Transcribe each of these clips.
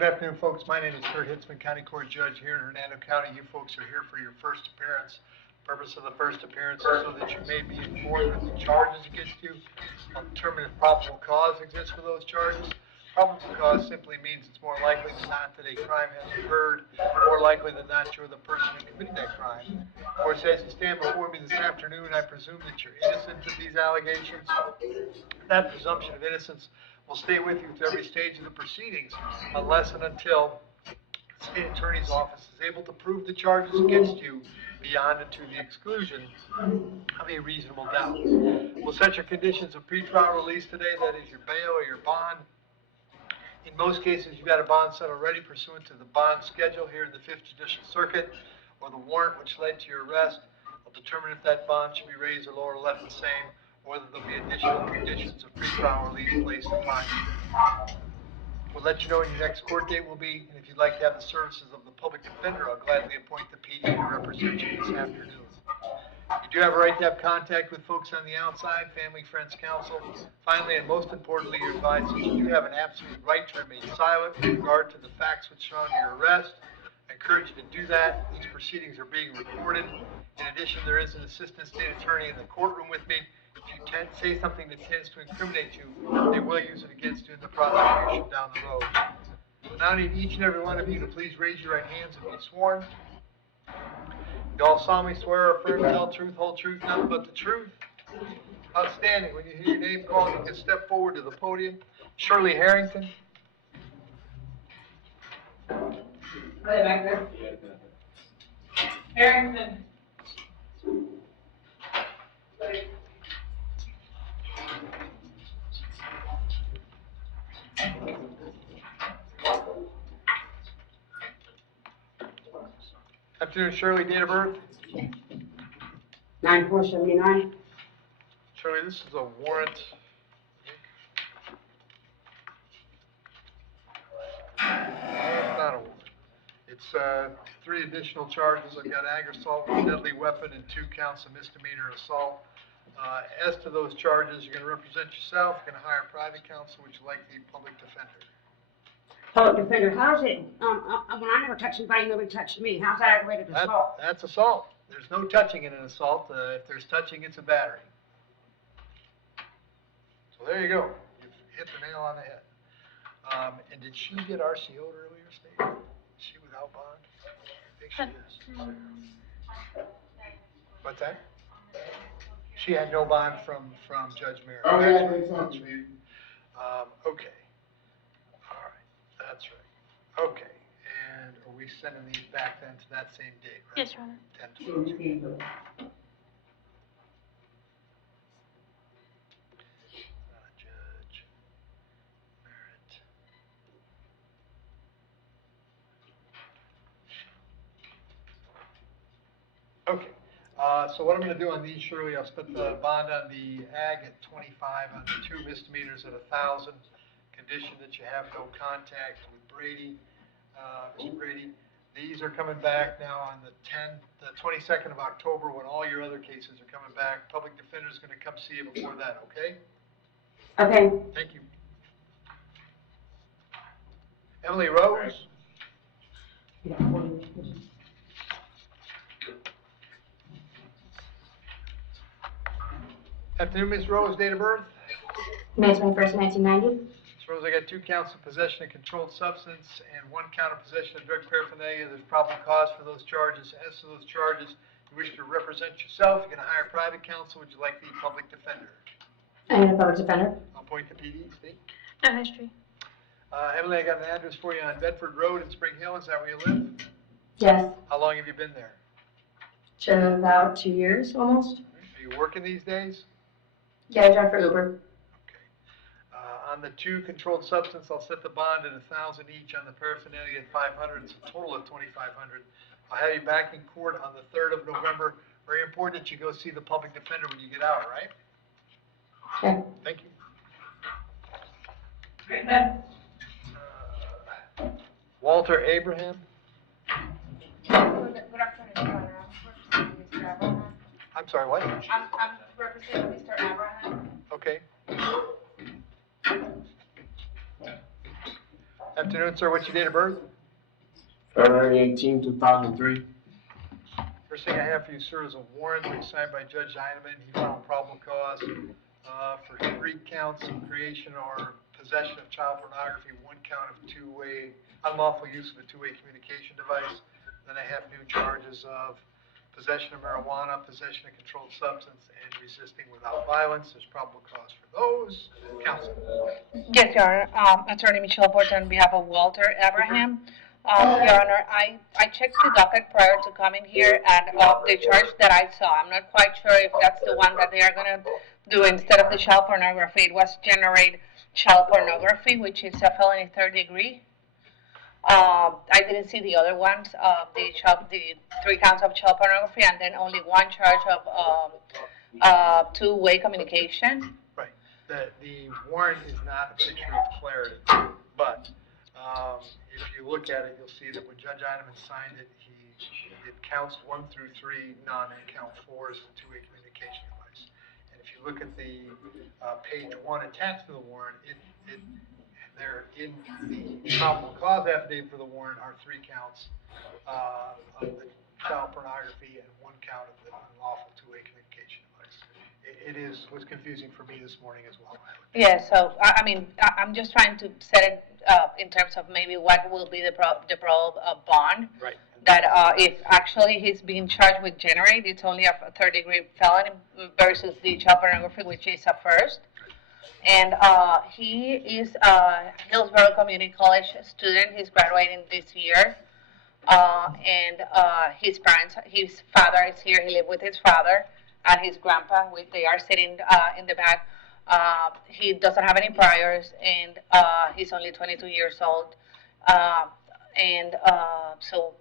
Good afternoon, folks. My name is Hitzemann, County Court Judge here in Hernando County. You folks are here for your first appearance. The purpose of the first appearance is so that you may be informed of the charges against you. I'll determine if probable cause exists for those charges. Probable cause simply means it's more likely than not that a crime has occurred, more likely than not you're the person who committed that crime. Of course, as you stand before me this afternoon, I presume that you're innocent of these allegations. That presumption of innocence will stay with you through every stage of the proceedings unless and until the state attorney's office is able to prove the charges against you beyond and to the exclusion of a reasonable doubt. We'll set your conditions of pretrial release today, that is your bail or your bond. In most cases, you've got a bond set already pursuant to the bond schedule here in the 5th Judicial Circuit, or the warrant which led to your arrest. I'll determine if that bond should be raised or lower or left the same, or whether there'll be additional conditions of pretrial release placed upon you. We'll let you know when your next court date will be, and if you'd like to have the services of the public defender, I'll gladly appoint the PD to represent you this afternoon. You do have a right to have contact with folks on the outside, family, friends, counsel. Finally, and most importantly, you're advised that you do have an absolute right to remain silent with regard to the facts which surround your arrest. I encourage you to do that. These proceedings are being recorded. In addition, there is an assistant state attorney in the courtroom with me. If you say something that tends to incriminate you, they will use it against you in the prosecution down the road. I now need each and every one of you to please raise your right hands and be sworn. You all solemnly swear or affirm to tell the truth, whole truth, nothing but the truth. Outstanding. When you hear your name called, you can step forward to the podium. Shirley Harrington. Right back there. Harrington. Afternoon, Shirley. Date of birth? 9/4/79. Shirley, this is a warrant. It's not a warrant. It's 3 additional charges. I've got aggravated assault with a deadly weapon and 2 counts of misdemeanor assault. As to those charges, you're going to represent yourself. You're going to hire private counsel. Would you like the public defender? Public defender, how's it, when I never touched anybody, nobody touched me, how's that aggravated assault? That's assault. There's no touching in an assault. If there's touching, it's a battery. So there you go. You've hit the nail on the head. And did she get RCO'd earlier, State? Is she without bond? I think she is. What's that? She had no bond from Judge Merritt. Oh, That's yeah, right. that's That's right. right. Okay. All right. That's right. Okay. And are we sending these back then to that same date, right? Yes, Your Honor. 10/12. Judge Merritt. Okay. So what I'm going to do on these, Shirley, I'll split the bond on the ag at 25, on the 2 misdemeanors at 1,000. Condition that you have no contact with Brady, Mr. Brady. These are coming back now on the 22nd of October, when all your other cases are coming back. Public defender is going to come see you before that, okay? Okay. Thank you. Emily Rose. Afternoon, Ms. Rose. Date of birth? May 21st, 1990. Ms. Rose, I got 2 counts of possession of controlled substance and 1 count of possession of drug paraphernalia. There's probable cause for those charges. As to those charges, you wish to represent yourself. You're going to hire private counsel. Would you like the public defender? I need a public defender. I'll point to PD, Steve. No history. Emily, I got an address for you on Bedford Road in Spring Hill. Is that where you live? Yes. How long have you been there? To about 2 years, almost. Are you working these days? Yeah, I drive for Uber. Okay. On the 2 controlled substance, I'll set the bond at 1,000 each. On the paraphernalia at 500. It's a total of 2,500. I'll have you back in court on the 3rd of November. Very important that you go see the public defender when you get out, all right? Okay. Thank you. Walter Abraham. Good afternoon, Mr. Abraham. I'm sorry, what? I'm representing Mr. Abraham. Okay. Afternoon, sir. What's your date of birth? February 18, 2003. First thing I have for you, sir, is a warrant signed by Judge Heineman. He found probable cause for 3 counts of creation or possession of child pornography, 1 count of unlawful use of a two-way communication device. Then I have new charges of possession of marijuana, possession of controlled substance, and resisting without violence. There's probable cause for those. Counsel. Yes, Your Honor. Attorney Michelle Bort on behalf of Walter Abraham. Your Honor, I checked the docket prior to coming here, and the charge that I saw, I'm not quite sure if that's the one that they are going to do instead of the child pornography. It was generate child pornography, which is a felony 3rd degree. I didn't see the other ones, the 3 counts of child pornography, and then only 1 charge of two-way communication. Right. The warrant is not a picture of clarity, but if you look at it, you'll see that when Judge Heineman signed it, he did counts 1 through 3, none, and count 4 is the two-way communication device. And if you look at the page 1 attached to the warrant, there in the probable cause affidavit for the warrant are 3 counts of the child pornography and 1 count of the unlawful two-way communication device. It was confusing for me this morning as well. Yeah, so I mean, I'm just trying to set it in terms of maybe what will be the parole bond. Right. That if actually he's being charged with generate, it's only a 3rd degree felony versus the child pornography, which is a 1st. And he is a Hillsborough Community College student. He's graduating this year. And his father is here. He lives with his father and his grandpa. They are sitting in the back. He doesn't have any priors, and he's only 22 years old. So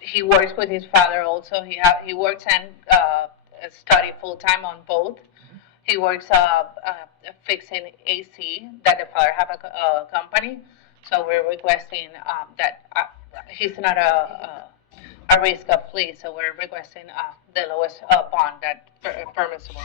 he works with his father also. He works and study full-time on both. He works fixing AC that the father have a company. So we're requesting that he's not a risk of flee. So we're requesting the lowest bond that permissible.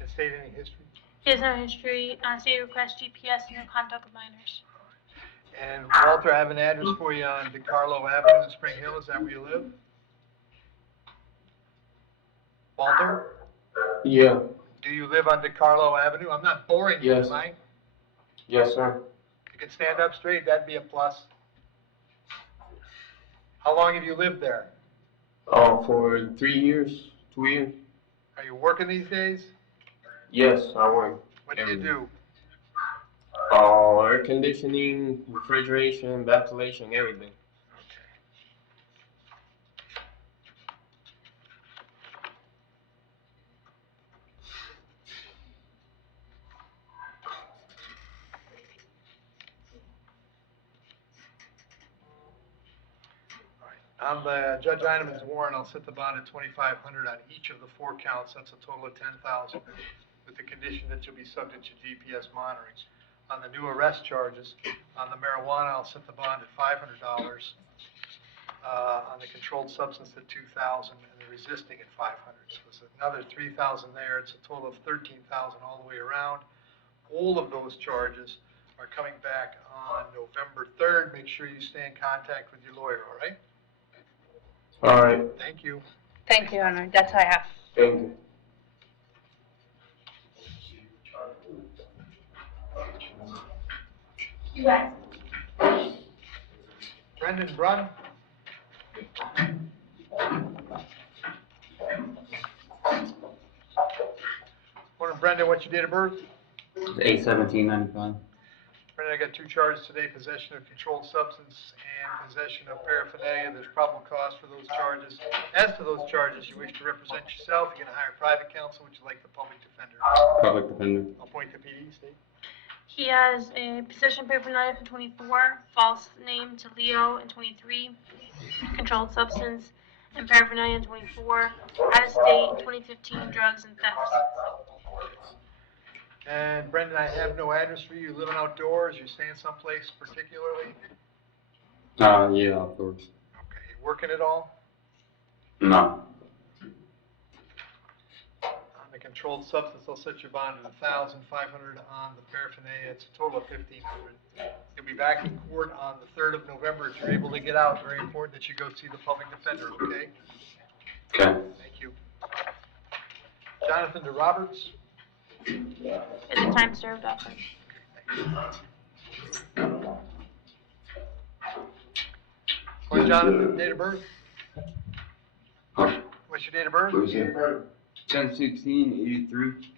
And state any history. He has no history, state request GPS, no contact with minors. And Walter, I have an address for you on DeCarlo Avenue in Spring Hill. Is that where you live? Walter? Yeah. Do you live on DeCarlo Avenue? I'm not boring you, Yes. am I? Yes, sir. You can stand up straight, that'd be a plus. How long have you lived there? For 3 years, 2 years. Are you working these days? Yes, I work. What do you do? Air conditioning, refrigeration, ventilation, everything. On the Judge Heineman's warrant, I'll set the bond at $2,500 on each of the 4 counts. That's a total of $10,000, with the condition that you'll be subject to GPS monitoring. On the new arrest charges, on the marijuana, I'll set the bond at $500. On the controlled substance at $2,000, and the resisting at $500. So it's another $3,000 there. It's a total of $13,000 all the way around. All of those charges are coming back on November 3rd. Make sure you stay in contact with your lawyer, all right? All right. Thank you. Thank you, Your Honor. That's all I have. Thank you. Yes. Brendan Brunn. Morning, Brendan. What's your date of birth? 8/17/95. Brendan, I got 2 charges today: possession of controlled substance and possession of paraphernalia. There's probable cause for those charges. As to those charges, you wish to represent yourself. You're going to hire private counsel. Would you like the public defender? Public defender. I'll point to PD. State. He has a possession paraphernalia for 24, false name to Leo in 23, controlled substance and paraphernalia in 24, out of state 2015 drugs and thefts. And Brendan, I have no address for you. You're living outdoors. You're staying someplace particularly? Yeah, of course. Okay. You working at all? No. On the controlled substance, I'll set your bond at $1,500 on the paraphernalia. It's a total of $1,500. You'll be back in court on the 3rd of November. If you're able to get out, very important that you go see the public defender, okay? Okay. Thank you. Jonathan DeRoberts? It's a time served offer. What's Jonathan's date of birth? Huh? What's your date of birth? What was it? 10/16/83.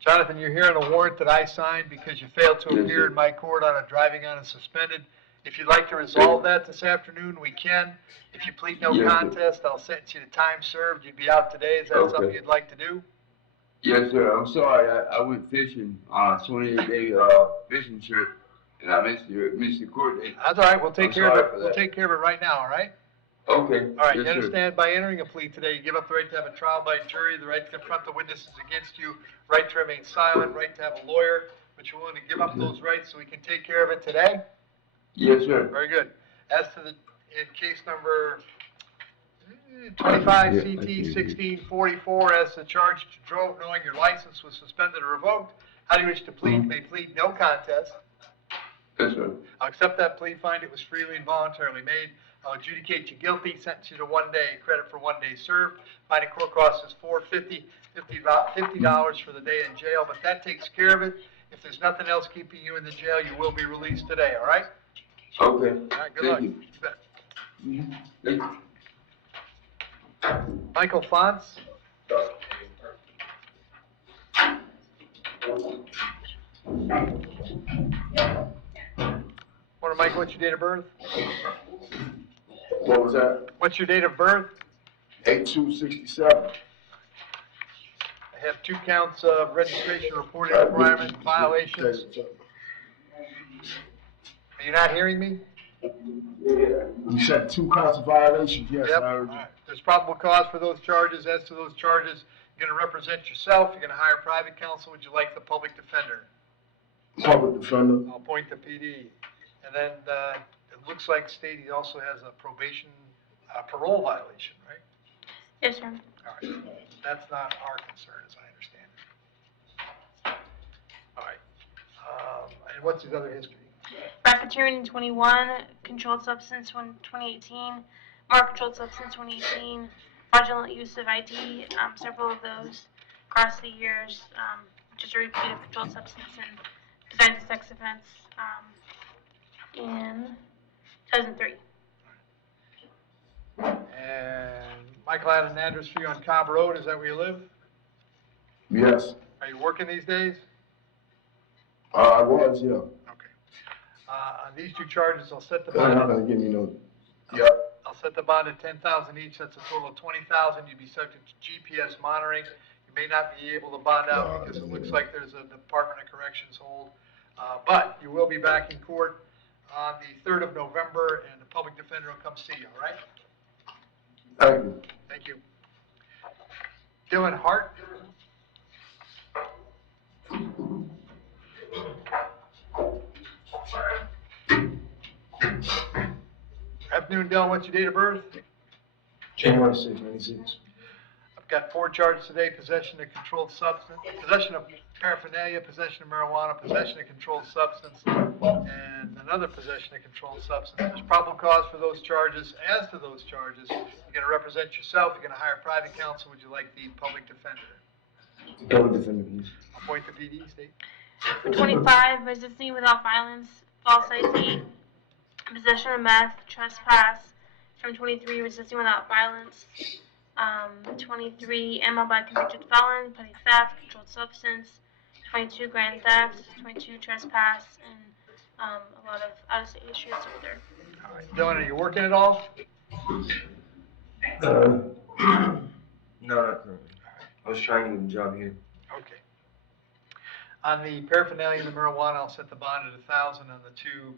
Jonathan, you're here on a warrant that I signed because you failed to Yes, appear sir. in my court on a driving on a suspended. If you'd like to resolve that this afternoon, we can. If you plead no Yes, sir. contest, I'll sentence you to time served. You'd be out today. Is that Okay. something you'd like to do? Yes, sir. I'm sorry. I went fishing on a 28-day fishing trip, and I missed the court date. That's all right. We'll take I'm care of sorry it. for We'll that. take care of it right now, all right? Okay. All right, Yes, you sir. understand, by entering a plea today, you give up the right to have a trial by jury, the right to confront the witnesses against you, right to remain silent, right to have a lawyer, but you're willing to give up those rights so we can take care of it today? Yes, sir. Very good. As to in case number 25 Yeah, CT 1644, as the charge to drove knowing your license was suspended or revoked, how do you wish to plead? You may plead no contest. Yes, sir. I'll accept that plea, find it was freely and voluntarily made. I'll adjudicate you guilty, sentence you to 1 day, credit for 1 day served. Finding court costs is $50 for the day in jail, but that takes care of it. If there's nothing else keeping you in the jail, you will be released today, all right? Okay. All right, good luck. Thank you. You bet. Thank you. Michael Fonts? Morning, Michael, what's your date of birth? What was that? What's your date of birth? 8267. I have 2 counts of registration reporting requirement violations. Are you not hearing me? You said 2 counts of violations, yes, Yep. I heard All you. right. There's probable cause for those charges. As to those charges, you're gonna represent yourself, you're gonna hire private counsel. Would you like the public defender? Public defender. I'll appoint the PD. And then, it looks like state he also has a probation, parole violation, right? Yes, sir. All right. That's not our concern, as I understand it. All right. And what's his other history? Racketeering in 21, controlled substance 2018, more controlled substance 2018, fraudulent use of ID, several of those across the years, just a repeat of controlled substance and besides the sex offense, in 2003. And Michael had an address for you on Cobb Road. Is that where you live? Yes. Are you working these days? I was, yeah. Okay. On these 2 charges, I'll set the They're not bond. gonna give me no, yep. I'll set the bond at 10,000 each. That's a total of 20,000. You'd be subject to GPS monitoring. You may not be able to bond out because it looks like there's a Department of Corrections hold. But you will be back in court on the 3rd of November, and the public defender will come see you, all right? Thank you. Thank you. Dylan Hart? Afternoon, Dylan. What's your date of birth? January 6, 96. I've got 4 charges today: possession of controlled substance, possession of paraphernalia, possession of marijuana, possession of controlled substance, and another possession of controlled substance. There's probable cause for those charges. As to those charges, you're going to represent yourself. You're going to hire private counsel. Would you like the public defender? Public defender, please. Appoint the PD, state. For 25, resisting without violence, false ID, possession of meth, trespass. From 23, resisting without violence. 23, ammo by convicted felon, petty theft, controlled substance. 22, grand theft. 22, trespass, and a lot of out-of-state issues over there. All right. Dylan, are you working at all? No, not currently. I was trying to get a job here. Okay. On the paraphernalia and the marijuana, I'll set the bond at 1,000. On the 2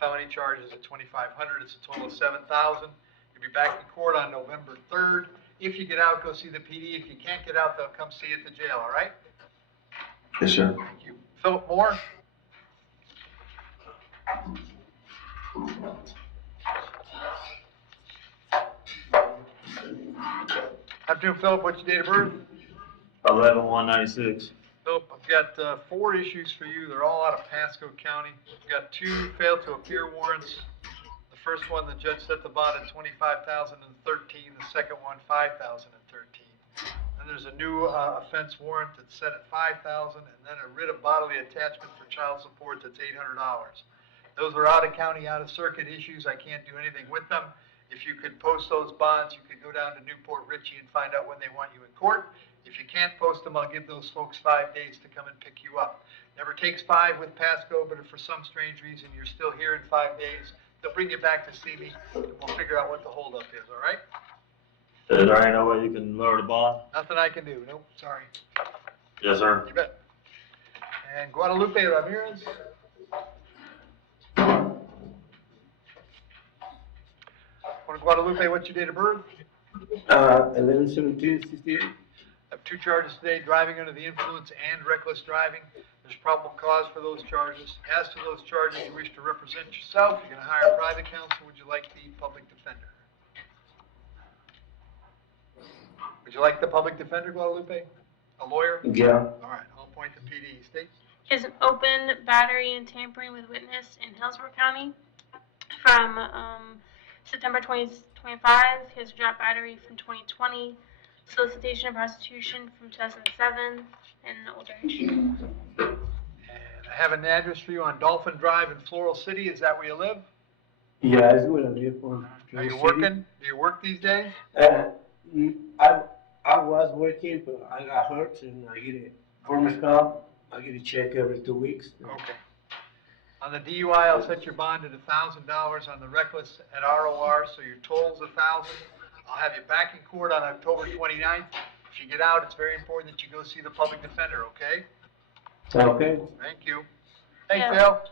felony charges at 2,500. It's a total of 7,000. You'll be back in court on November 3rd. If you get out, go see the PD. If you can't get out, they'll come see you at the jail, all right? Yes, sir. Thank you. Philip Moore? Afternoon, Philip. What's your date of birth? 11-196. Nope, I've got 4 issues for you. They're all out of Pasco County. I've got 2 failed to appear warrants. The first one, the judge set the bond at $25,013. The second one, $5,013. Then there's a new offense warrant that's set at $5,000, and then a writ of bodily attachment for child support that's $800. Those are out of county, out of circuit issues. I can't do anything with them. If you could post those bonds, you could go down to Newport Richie and find out when they want you in court. If you can't post them, I'll give those folks 5 days to come and pick you up. Never takes 5 with Pasco, but if for some strange reason you're still here in 5 days, they'll bring you back to see me, and we'll figure out what the holdup is, all right? Is there ain't no way you can lower the bond? Nothing I can do. Nope, sorry. Yes, sir. You bet. And Guadalupe Ramirez. Guadalupe, what's your date of birth? 11/17/68. I have 2 charges today, driving under the influence and reckless driving. There's probable cause for those charges. As to those charges, you wish to represent yourself, you're going to hire a private counsel. Would you like the public defender? Would you like the public defender, Guadalupe? A lawyer? Yeah. All right, I'll appoint the PD. State? His open battery and tampering with witness in Hillsborough County from September 2025. His drop battery from 2020. Solicitation of prostitution from 2007. And older issue. And I have an address for you on Dolphin Drive in Floral City. Is that where you live? Yeah, it's where I live on. Are you working? Do you work these days? I was working, but I got hurt and I get a performance comp. I get a check every 2 weeks. Okay. On the DUI, I'll set your bond at $1,000. On the reckless at ROR, so your total's $1,000. I'll have you back in court on October 29th. If you get out, it's very important that you go see the public defender, okay? Okay. Thank you. Thanks, Yeah. Dale.